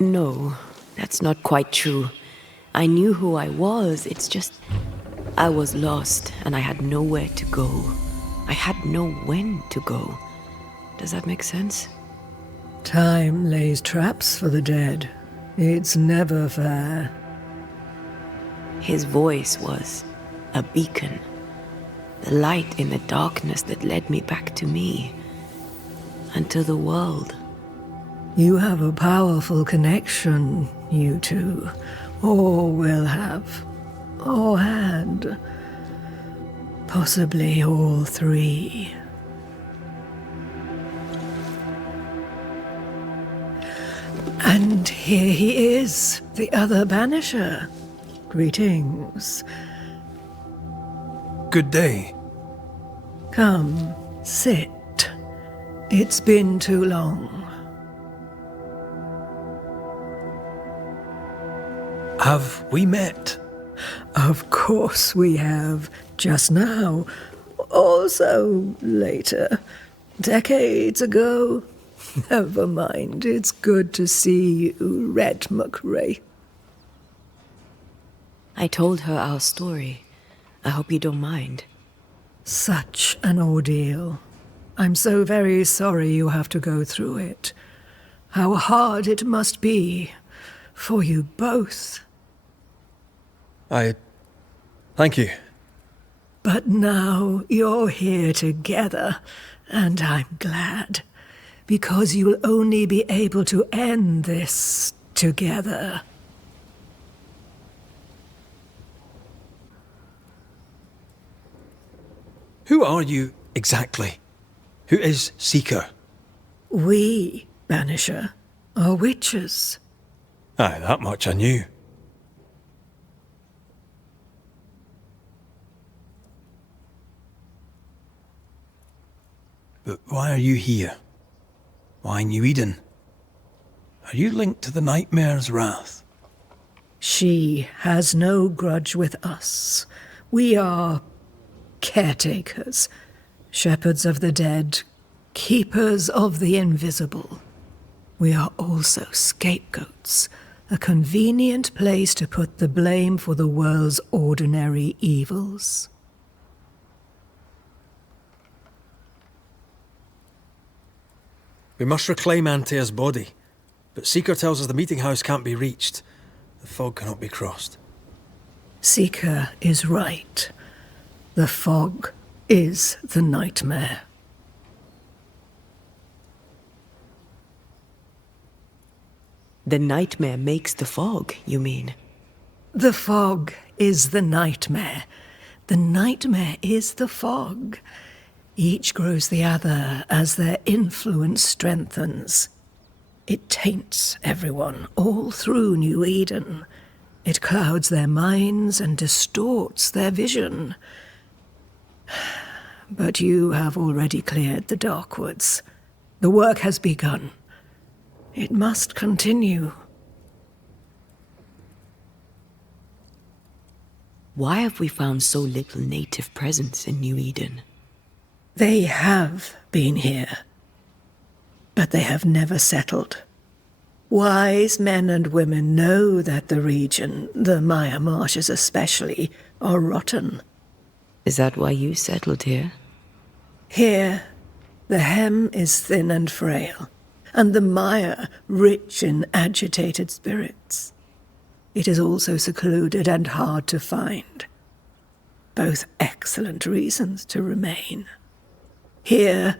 No, that's not quite true. I knew who I was, it's just... I was lost, and I had nowhere to go. I had no when to go. Does that make sense? Time lays traps for the dead. It's never fair. His voice was a beacon. The light in the darkness that led me back to me. And to the world. You have a powerful connection, you two. Or will have. Or had. Possibly all three. And here he is, the other Banisher. Greetings. Good day. Come, sit. It's been too long. Have we met? Of course we have. Just now. Also later. Decades ago. Never mind. It's good to see you, Red McRae. I told her our story. I hope you don't mind. Such an ordeal. I'm so very sorry you have to go through it. How hard it must be for you both. Thank you. But now you're here together, and I'm glad. Because you'll only be able to end this together. Who are you exactly? Who is Seeker? We, Banisher, are witches. Aye, that much I knew. But why are you here? Why New Eden? Are you linked to the Nightmare's wrath? She has no grudge with us. We are caretakers, shepherds of the dead, keepers of the invisible. We are also scapegoats, a convenient place to put the blame for the world's ordinary evils. We must reclaim Antea's body, but Seeker tells us the meeting house can't be reached. The fog cannot be crossed. Seeker is right. The fog is the nightmare. The nightmare makes the fog, you mean? The fog is the nightmare. The nightmare is the fog. Each grows the other as their influence strengthens. It taints everyone all through New Eden. It clouds their minds and distorts their vision. But you have already cleared the Darkwoods. The work has begun. It must continue. Why have we found so little native presence in New Eden? They have been here, but they have never settled. Wise men and women know that the region, the Maya Marshes especially, are rotten. Is that why you settled here? Here, the hem is thin and frail, and the Maya rich in agitated spirits. It is also secluded and hard to find. Both excellent reasons to remain. Here,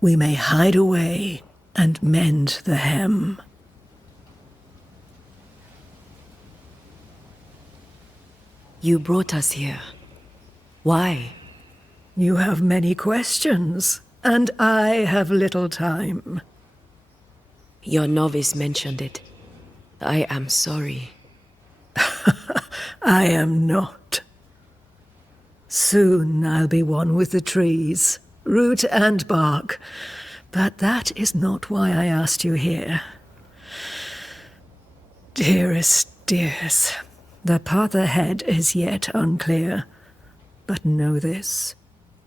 we may hide away and mend the hem. You brought us here. Why? You have many questions, and I have little time. Your novice mentioned it. I am sorry. I am not. Soon I'll be one with the trees, root and bark. But that is not why I asked you here. Dearest dears, the path ahead is yet unclear. But know this.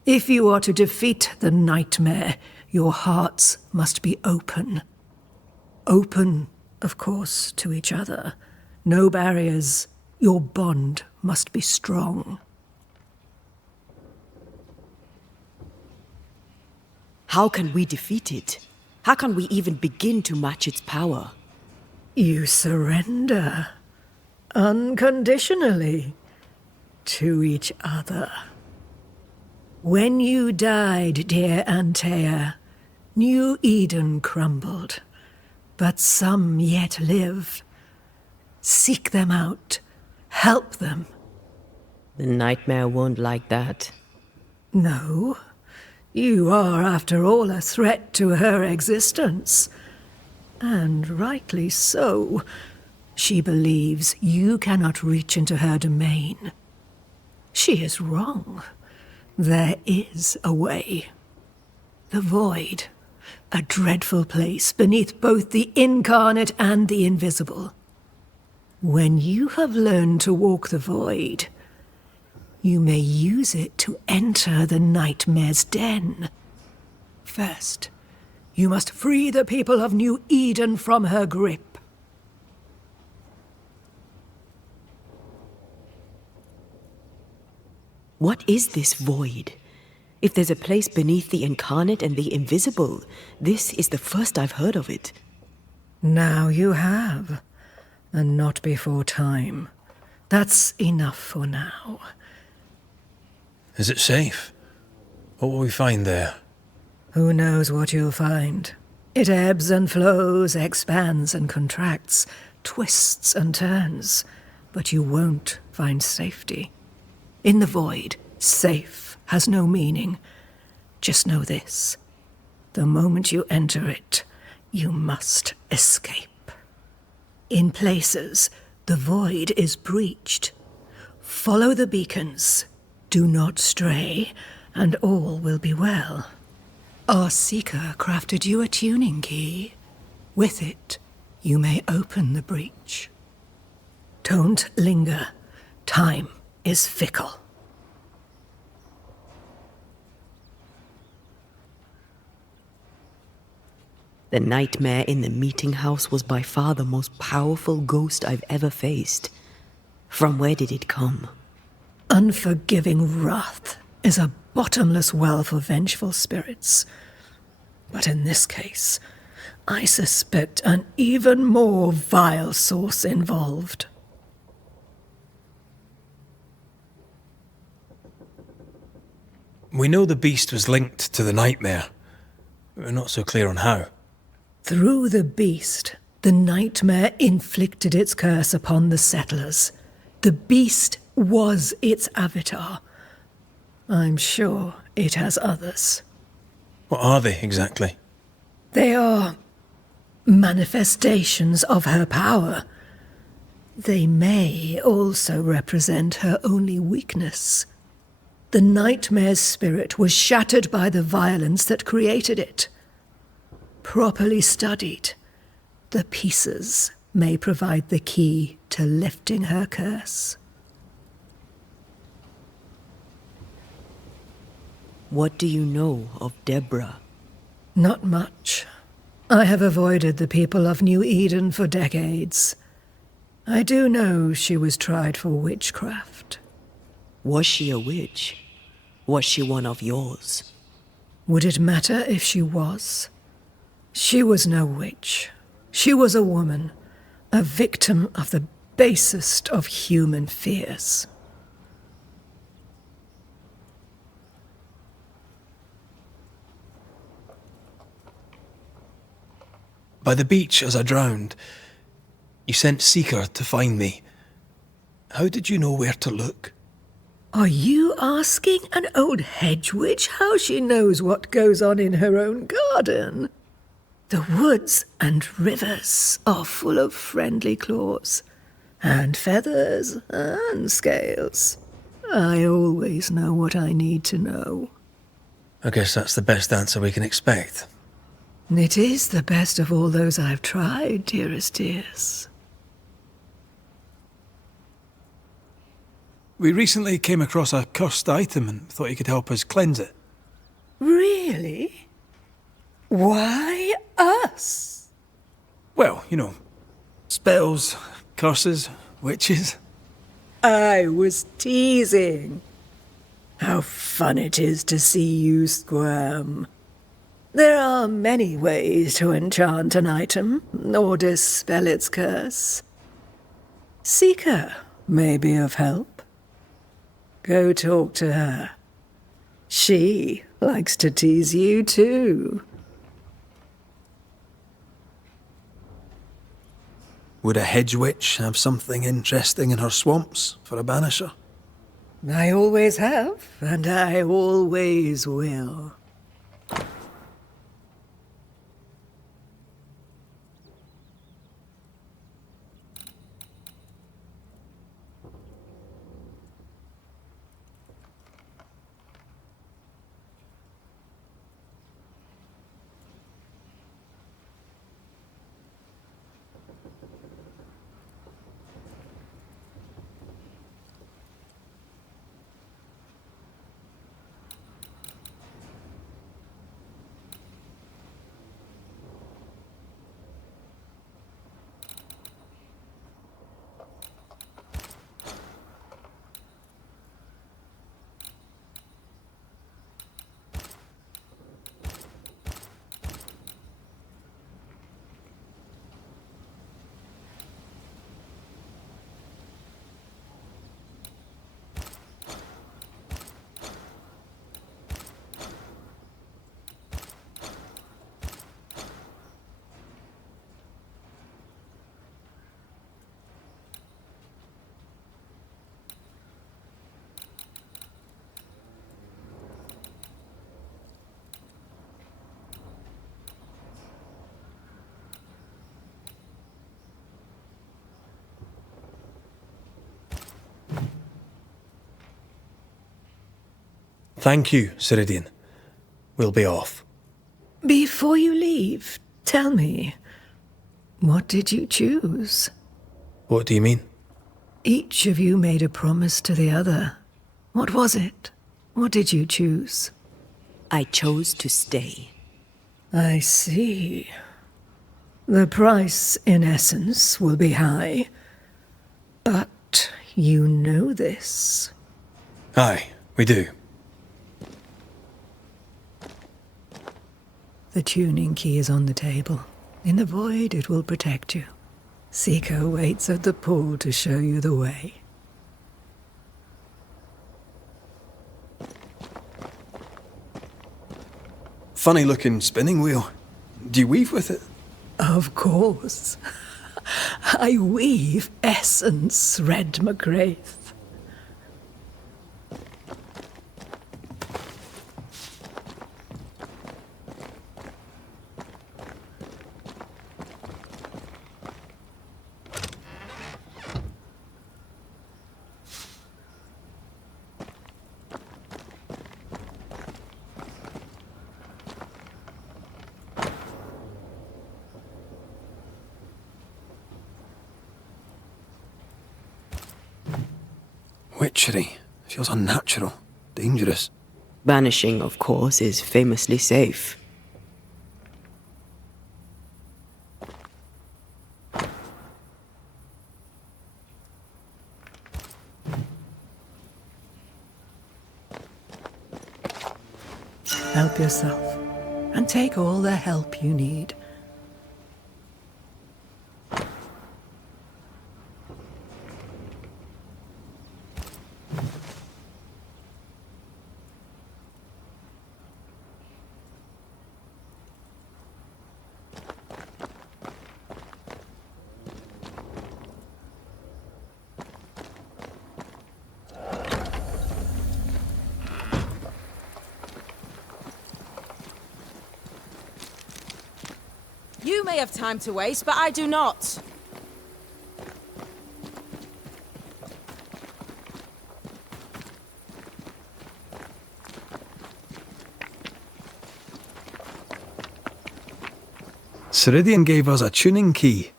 If you are to defeat the nightmare, your hearts must be open. Open of course, to each other. No barriers. Your bond must be strong. How can we defeat it? How can we even begin to match its power? You surrender. Unconditionally. To each other. When you died, dear Antea, New Eden crumbled. But some yet live. Seek them out. Help them. The nightmare won't like that. No. You are, after all, a threat to her existence. And rightly so. She believes you cannot reach into her domain. She is wrong. There is a way. The void. A dreadful place beneath both the incarnate and the invisible. When you have learned to walk the void, you may use it to enter the nightmare's den. First, you must free the people of New Eden from her grip. What is this void? If there's a place beneath the incarnate and the invisible, this is the first I've heard of it. Now you have, and not before time. That's enough for now. Is it safe? What will we find there? Who knows what you'll find? It ebbs and flows, expands and contracts, twists and turns, but you won't find safety. In the void, safe has no meaning. Just know this. The moment you enter it, you must escape. In places, the void is breached. Follow the beacons. Do not stray, and all will be well. Our Seeker crafted you a tuning key. With it, you may open the breach. Don't linger. Time is fickle. The nightmare in the meeting house was by far the most powerful ghost I've ever faced. From where did it come? Unforgiving wrath is a bottomless well for vengeful spirits. But in this case, I suspect an even more vile source involved. We know the beast was linked to the nightmare. We're not so clear on how. Through the beast, the nightmare inflicted its curse upon the settlers. The beast was its avatar. I'm sure it has others. What are they exactly? They are manifestations of her power. They may also represent her only weakness. The nightmare's spirit was shattered by the violence that created it. Properly studied, the pieces may provide the key to lifting her curse. What do you know of Deborah? Not much. I have avoided the people of New Eden for decades. I do know she was tried for witchcraft. Was she a witch? Was she one of yours? Would it matter if she was? She was no witch. She was a woman, a victim of the basest of human fears. By the beach as I drowned, you sent Seeker to find me. How did you know where to look? Are you asking an old hedge witch how she knows what goes on in her own garden? The woods and rivers are full of friendly claws, and feathers and scales. I always know what I need to know. I guess that's the best answer we can expect. It is the best of all those I've tried, dearest dears. We recently came across a cursed item and thought you could help us cleanse it. Really? Why us? Well, you know, Spells, curses, witches. I was teasing. How fun it is to see you squirm. There are many ways to enchant an item or dispel its curse. Seeker may be of help. Go talk to her. She likes to tease you too. Would a hedge witch have something interesting in her swamps for a banisher? I always have, and I always will. Thank you, Ceridian. We'll be off. Before you leave, tell me, what did you choose? What do you mean? Each of you made a promise to the other. What was it? What did you choose? I chose to stay. I see. The price, in essence, will be high. But you know this. Aye, we do. The tuning key is on the table. In the void, it will protect you. Seeker waits at the pool to show you the way. Funny looking spinning wheel. Do you weave with it? Of course. I weave essence, Red McGrath. Witchery. Feels unnatural. Dangerous. Banishing, of course, is famously safe. Help yourself, and take all the help you need. You may have time to waste, but I do not. Ceridian gave us a tuning key.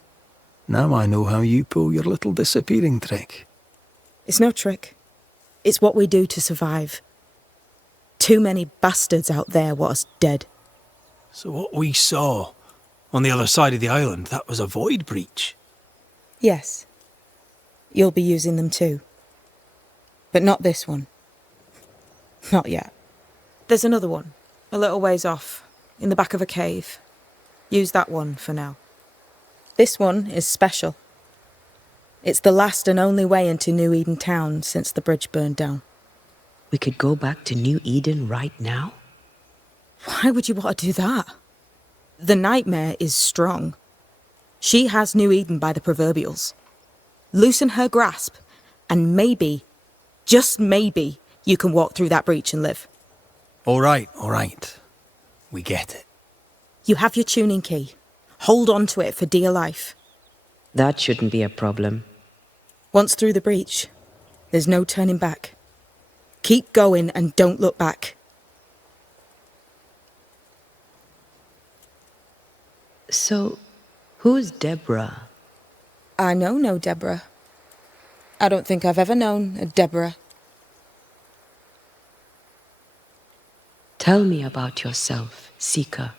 Now I know how you pull your little disappearing trick. It's no trick. It's what we do to survive. Too many bastards out there want us dead. So what we saw on the other side of the island, that was a void breach? Yes. You'll be using them too. But not this one. Not yet. There's another one, a little ways off, in the back of a cave. Use that one for now. This one is special. It's the last and only way into New Eden town since the bridge burned down. We could go back to New Eden right now? Why would you want to do that? The nightmare is strong. She has New Eden by the proverbials. Loosen her grasp, and maybe, just maybe, you can walk through that breach and live. All right. We get it. You have your tuning key. Hold on to it for dear life. That shouldn't be a problem. Once through the breach, there's no turning back. Keep going and don't look back. So, who's Deborah? I know no Deborah. I don't think I've ever known a Deborah. Tell me about yourself, Seeker.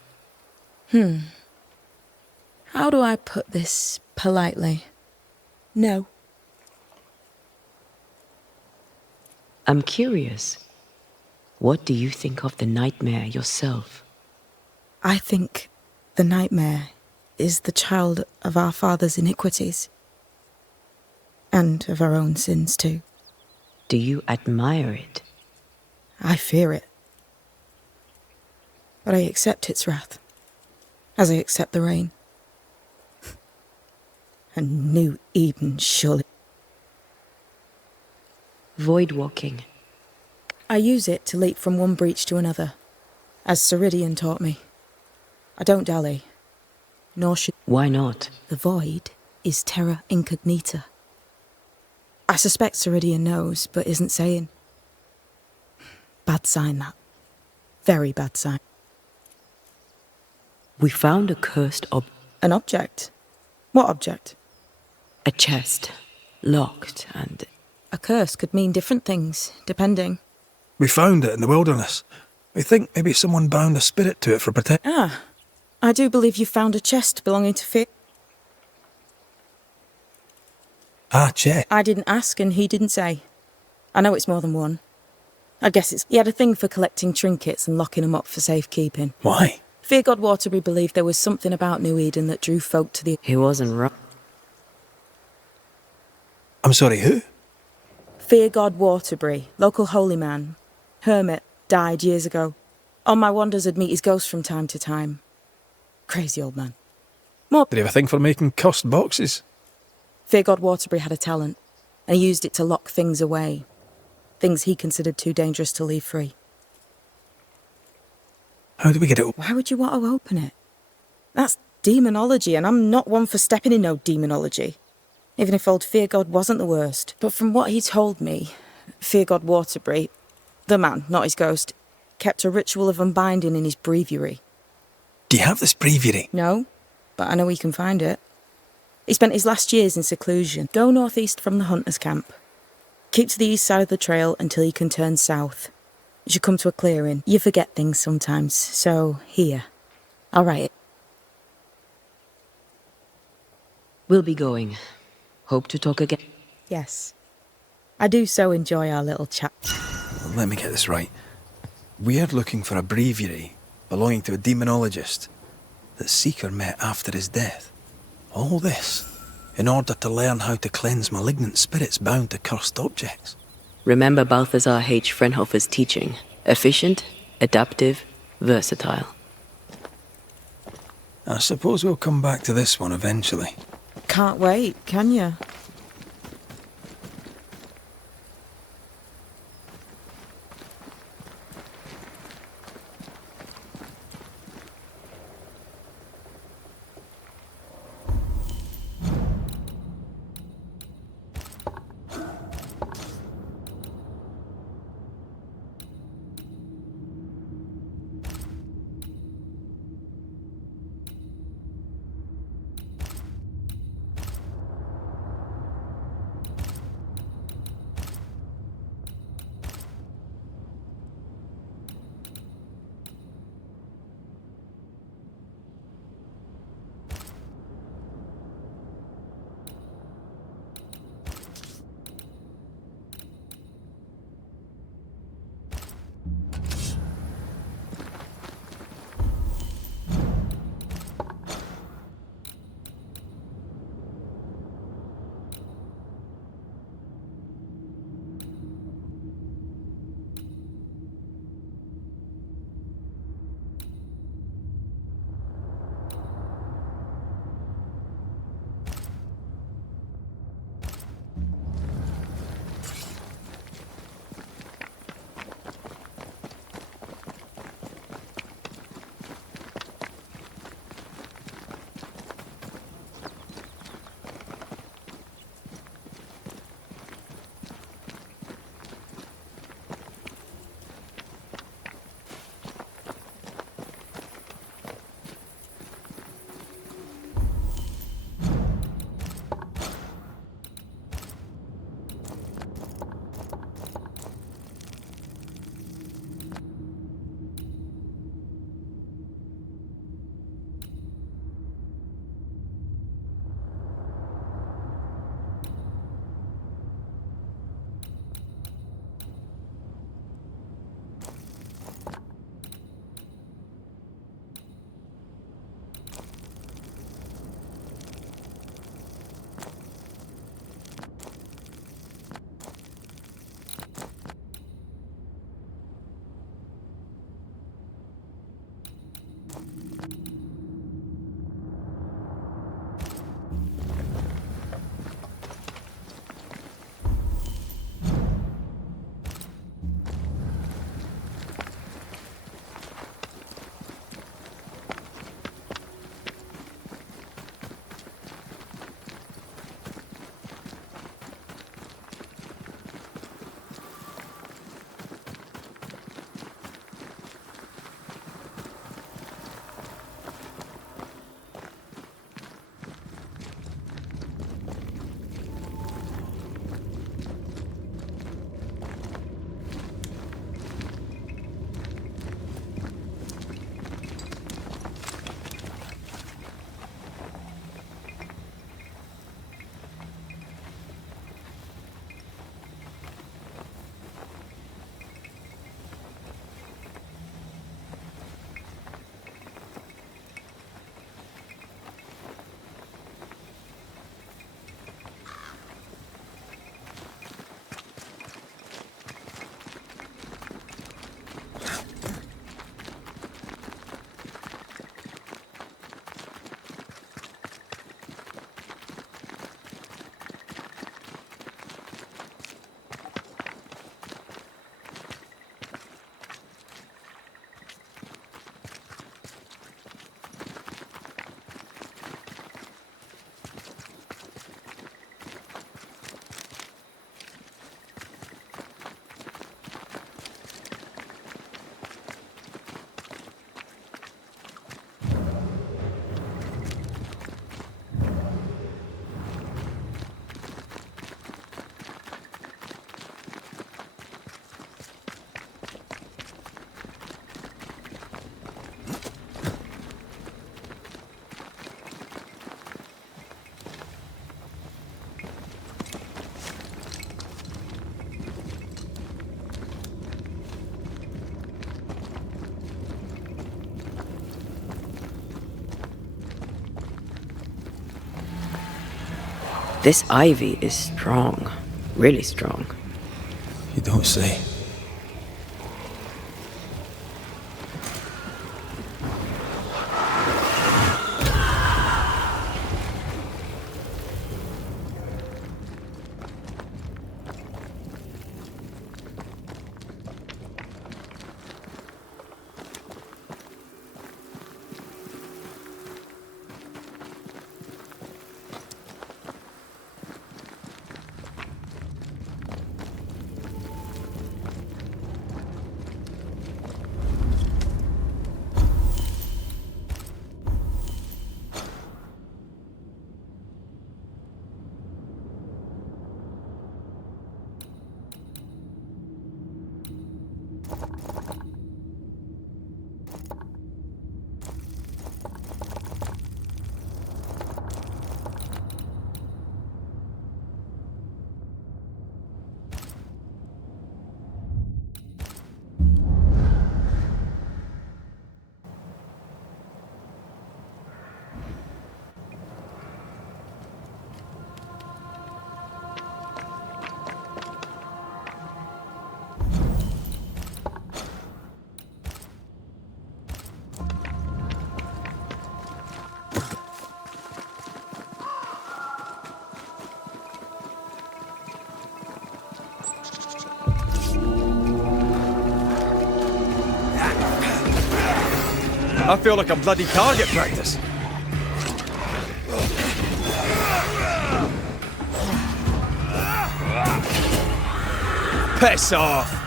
How do I put this politely? No. I'm curious. What do you think of the nightmare yourself? I think the nightmare is the child of our father's iniquities. And of our own sins too. Do you admire it? I fear it. But I accept its wrath, as I accept the rain. And New Eden surely. Void walking. I use it to leap from one breach to another, as Ceridian taught me. I don't dally, nor should. Why not? The void is terra incognita. I suspect Ceridian knows, but isn't saying. Bad sign, that. Very bad sign. We found a cursed An object? What object? a chest, locked and... A curse could mean different things, depending. We found it in the wilderness. We think maybe someone bound a spirit to it for protection. Ah, I do believe you found a chest belonging to Fear. Check. I didn't ask and he didn't say. I know it's more than one. I guess he had a thing for collecting trinkets and locking them up for safekeeping. Why? Fear God Waterbury believed there was something about New Eden that drew folk to the... He wasn't wrong. I'm sorry, who? Fear God Waterbury, local holy man. Hermit, died years ago. On my wanders I'd meet his ghost from time to time. Crazy old man. Did he have a thing for making cursed boxes? Fear God Waterbury had a talent, and he used it to lock things away. Things he considered too dangerous to leave free. How do we get it? Why would you want to open it? That's demonology, and I'm not one for stepping in no demonology. Even if old Fear God wasn't the worst. But from what he told me, Fear God Waterbury, the man, not his ghost, kept a ritual of unbinding in his breviary. Do you have this breviary? No, but I know he can find it. He spent his last years in seclusion. Go northeast from the hunter's camp. Keep to the east side of the trail until you can turn south. You should come to a clearing. You forget things sometimes, so here. I'll write it. We'll be going. Hope to talk again. Yes. I do so enjoy our little chat. Let me get this right. We're looking for a breviary belonging to a demonologist that Seeker met after his death. All this in order to learn how to cleanse malignant spirits bound to cursed objects. Remember Balthazar H. Frenhofer's teaching. Efficient, adaptive, versatile. I suppose we'll come back to this one eventually. Can't wait, can you? This ivy is strong. Really strong. You don't say. I feel like a bloody target practice. Piss off!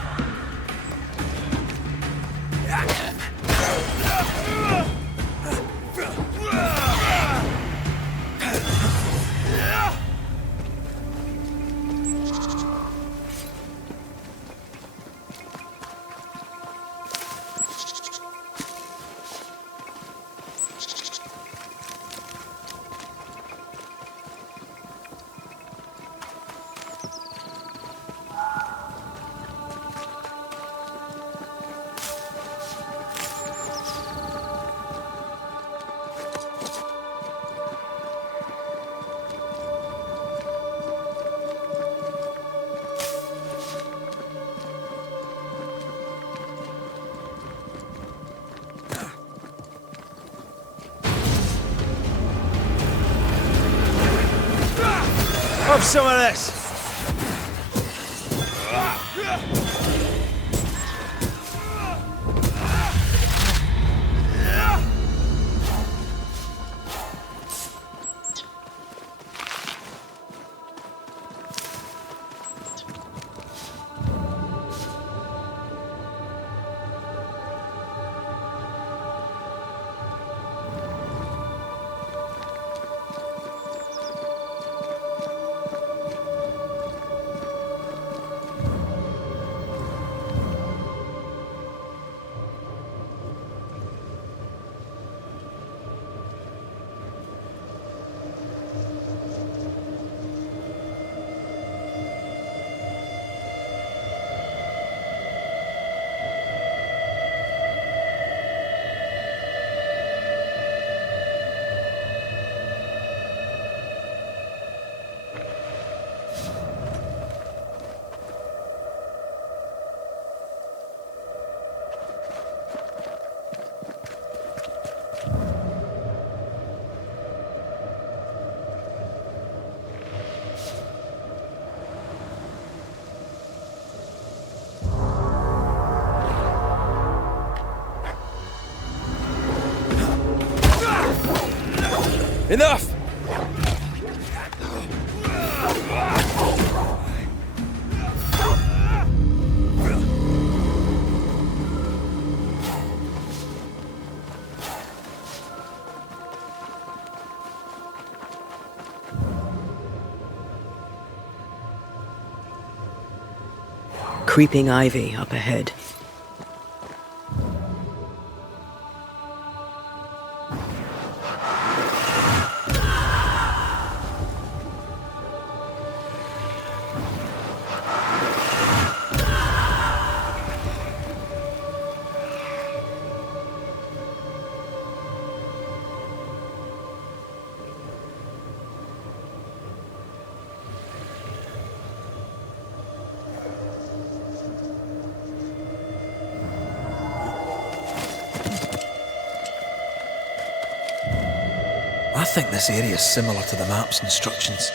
Have some of this! Enough! Creeping ivy up ahead. I think this area is similar to the map's instructions.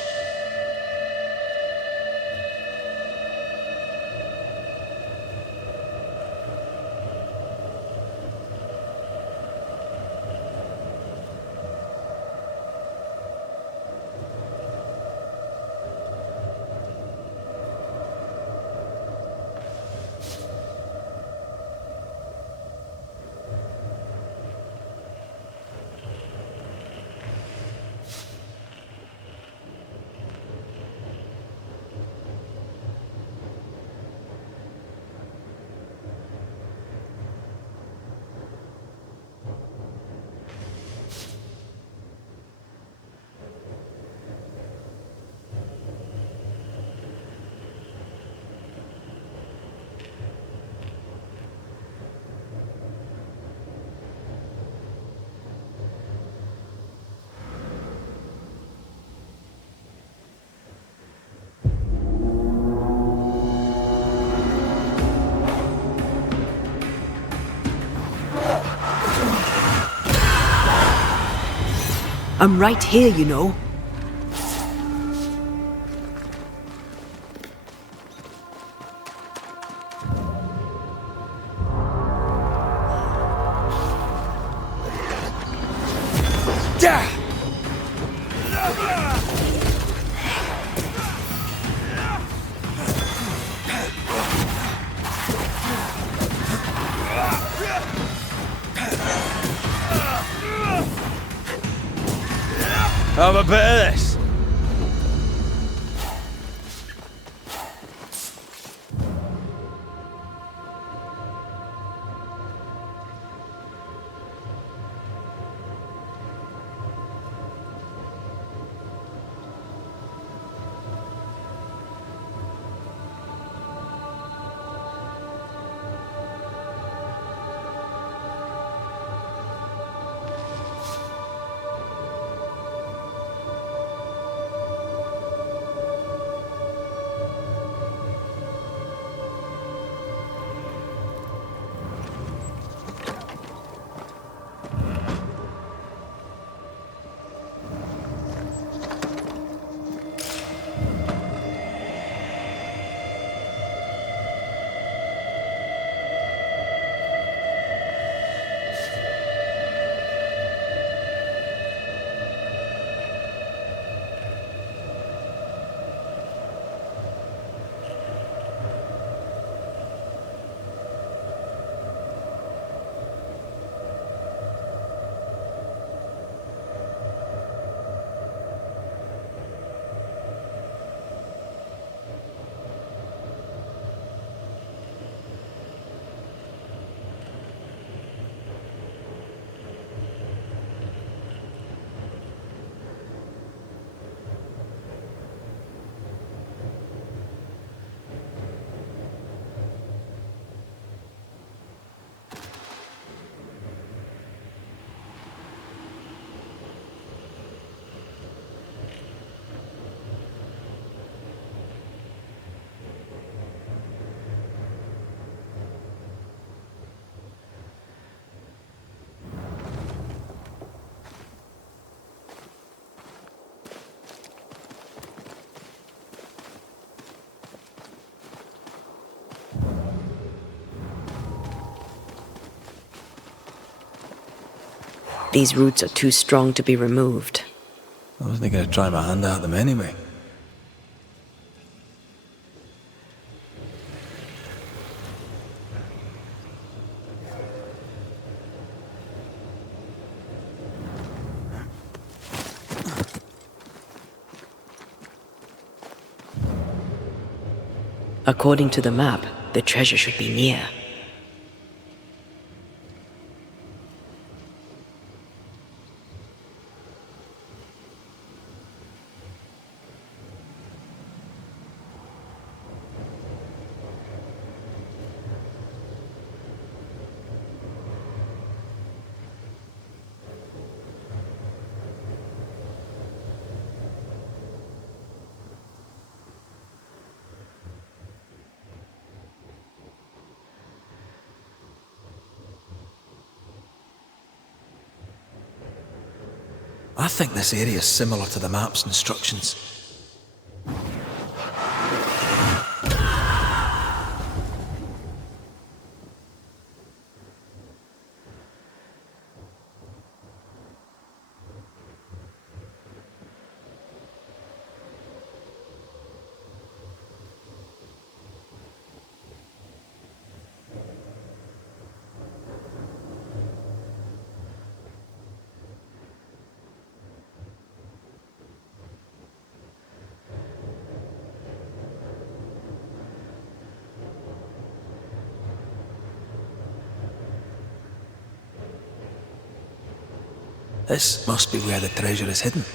I'm right here, you know. Have a bit of this. These roots are too strong to be removed. I wasn't going to try my hand at them anyway. According to the map, the treasure should be near. I think this area is similar to the map's instructions. This must be where the treasure is hidden.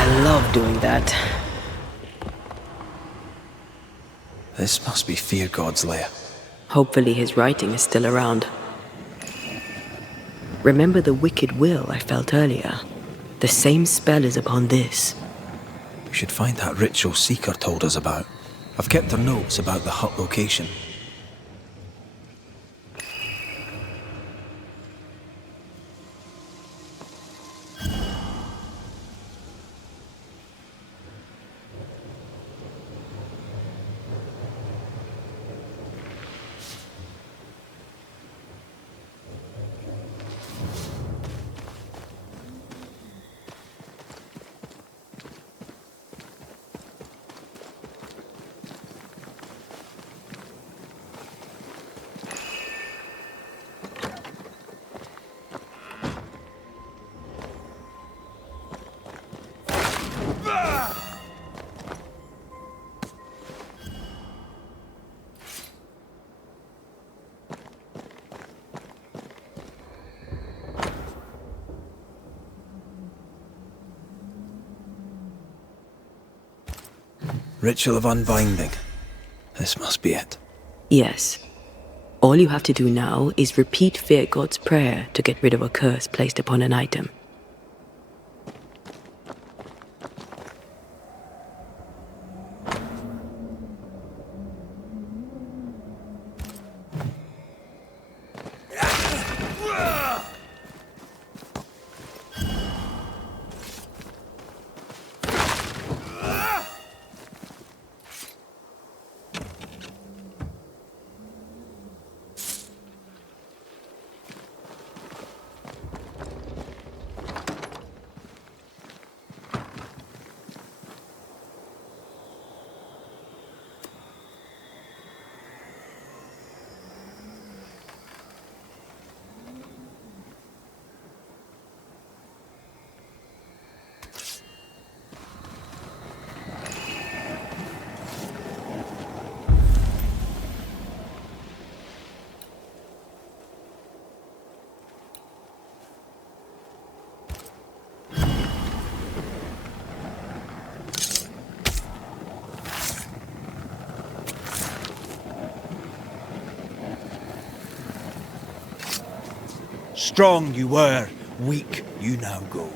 I love doing that. This must be Fear God's lair. Hopefully his writing is still around. Remember the wicked will I felt earlier? The same spell is upon this. We should find that ritual Seeker told us about. I've kept her notes about the hut location. Ritual of Unbinding. This must be it. Yes. All you have to do now is repeat Fear God's prayer to get rid of a curse placed upon an item. Strong you were, weak you now go.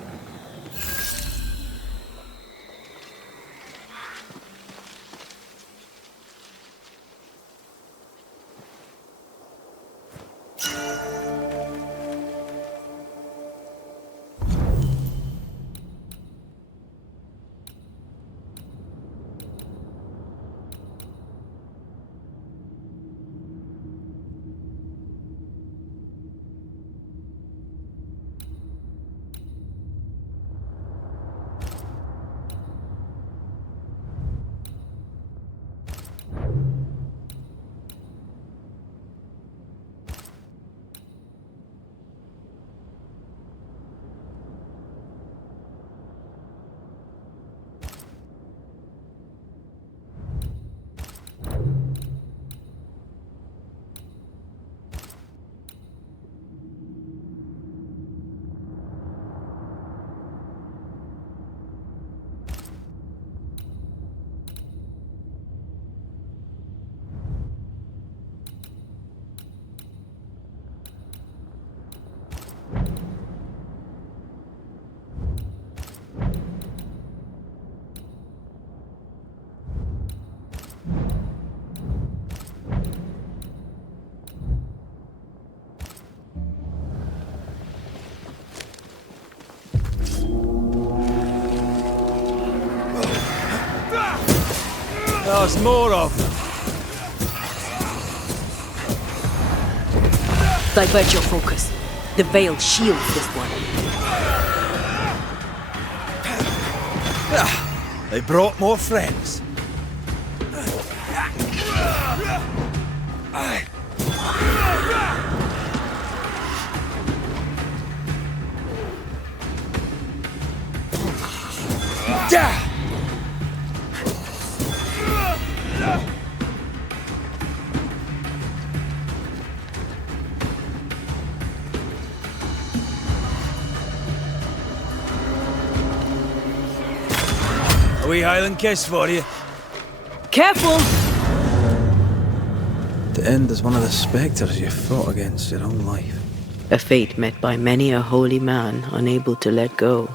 There's more of them. Divert your focus. The veil shields this one. They brought more friends. A wee Highland kiss for you. Careful! To end as one of the spectres you fought against your own life. A fate met by many a holy man unable to let go.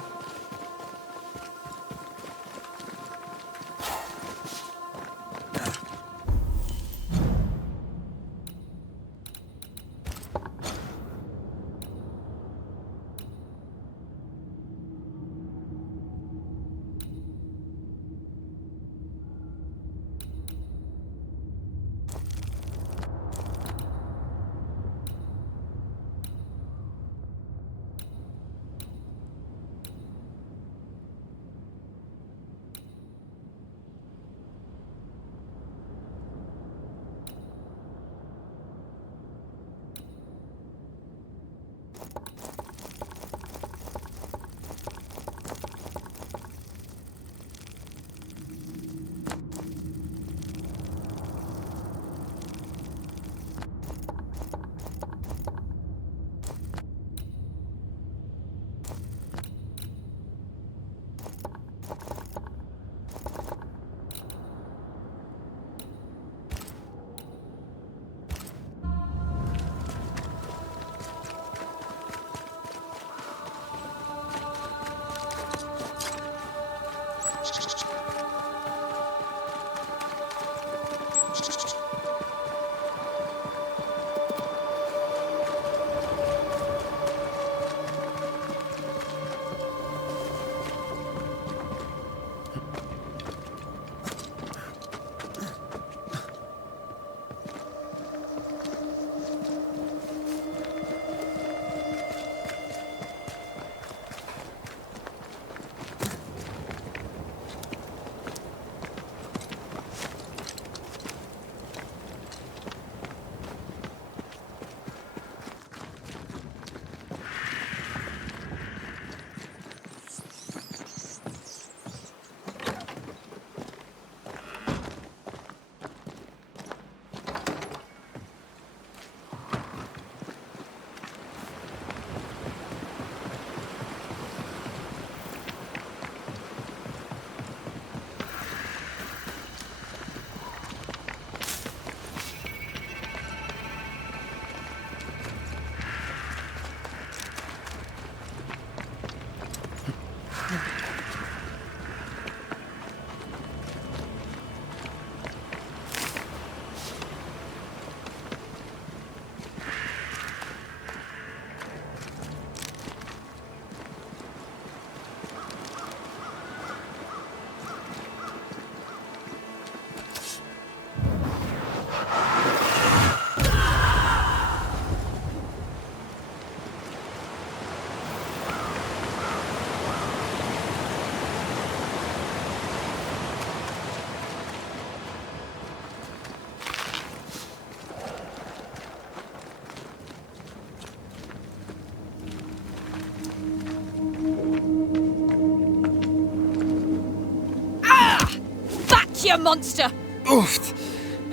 You monster! Oof!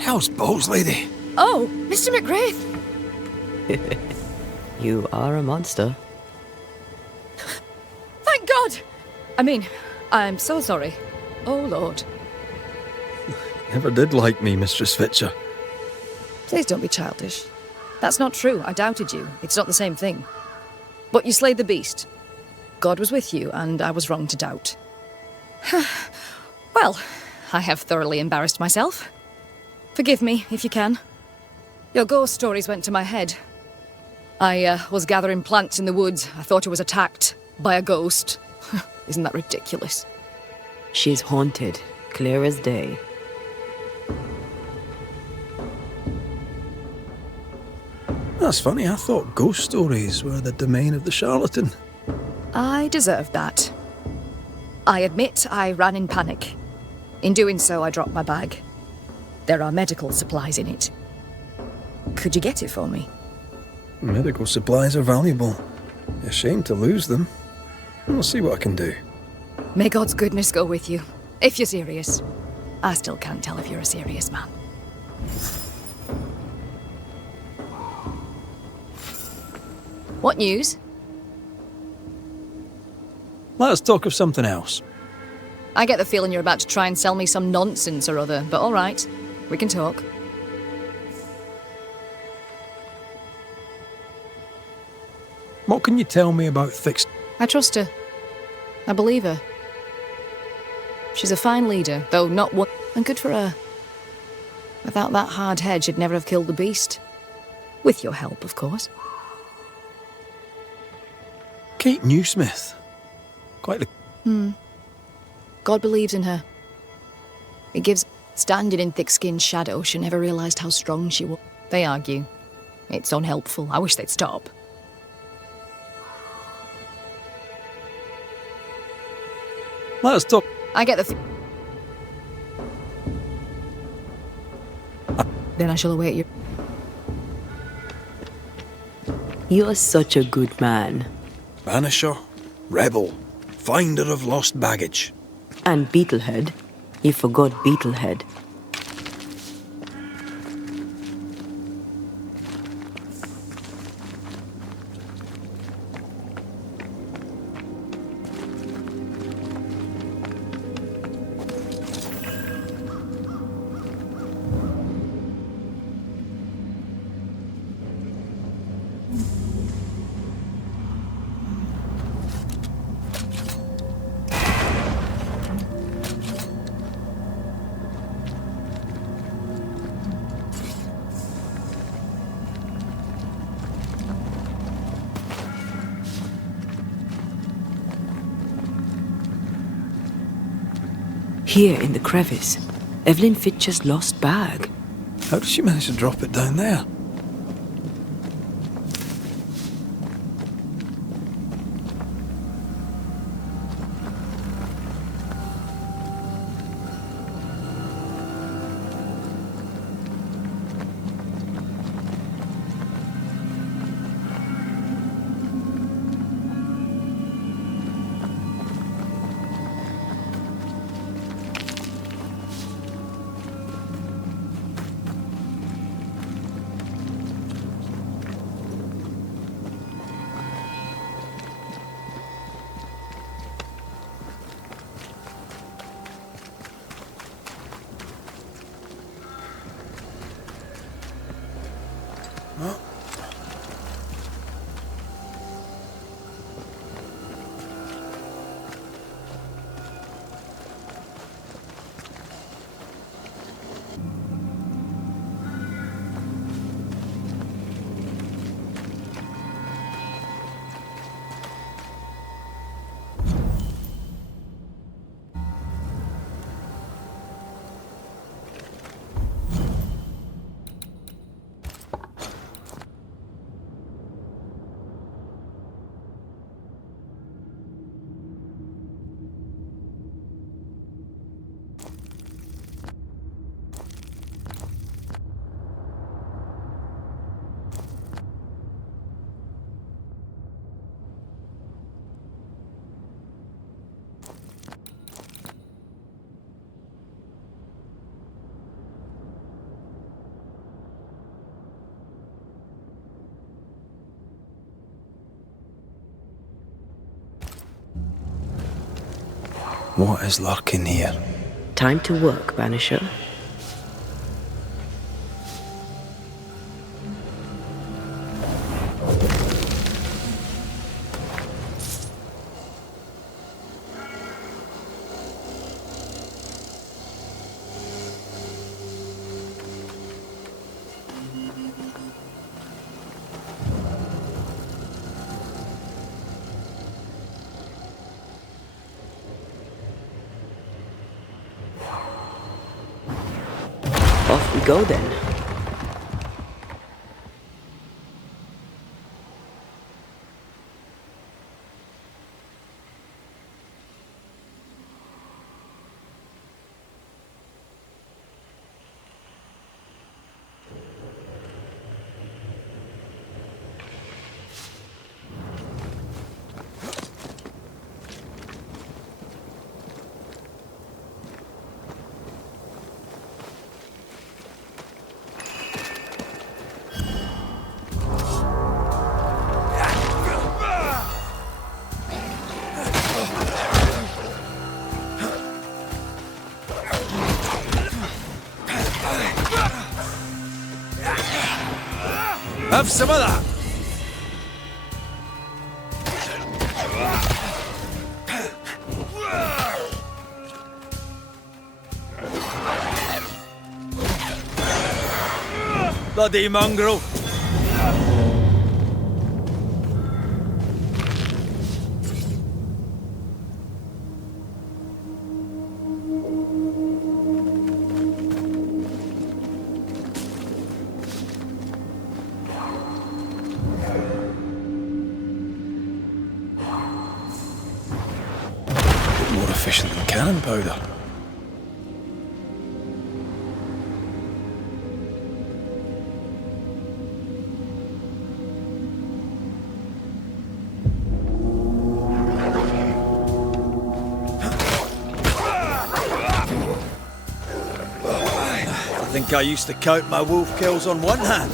How's balls, lady? Oh, Mr. McGrath! You are a monster. Thank God! I mean, I'm so sorry. Oh, Lord. Never did like me, Mistress Fitcher. Please don't be childish. That's not true. I doubted you. It's not the same thing. But you slayed the beast. God was with you, and I was wrong to doubt. Well, I have thoroughly embarrassed myself. Forgive me, if you can. Your ghost stories went to my head. I was gathering plants in the woods. I thought I was attacked by a ghost. Isn't that ridiculous? She's haunted, clear as day. That's funny, I thought ghost stories were the domain of the charlatan. I deserve that. I admit I ran in panic. In doing so, I dropped my bag. There are medical supplies in it. Could you get it for me? Medical supplies are valuable. A shame to lose them. I'll see what I can do. May God's goodness go with you, if you're serious. I still can't tell if you're a serious man. What news? Let us talk of something else. I get the feeling you're about to try and sell me some nonsense or other, but all right, we can talk. What can you tell me about Thix? I trust her. I believe her. She's a fine leader, though not one, and good for her. Without that hard head, she'd never have killed the beast. With your help, of course. Kate Newsmith. Quite the... God believes in her. It gives standing in thick-skinned shadow. She never realised how strong she was. They argue. It's unhelpful. I wish they'd stop. Let us talk... I get the... Then I shall await you. You're such a good man. Banisher, rebel, finder of lost baggage. And Beetlehead. You forgot Beetlehead. Here in the crevice, Evelyn Fitcher's lost bag. How did she manage to drop it down there? What is lurking here? Time to work, Banisher. Off we go then. Have some of that! Bloody mongrel! More efficient than cannon powder. I think I used to count my wolf kills on one hand.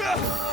Yeah!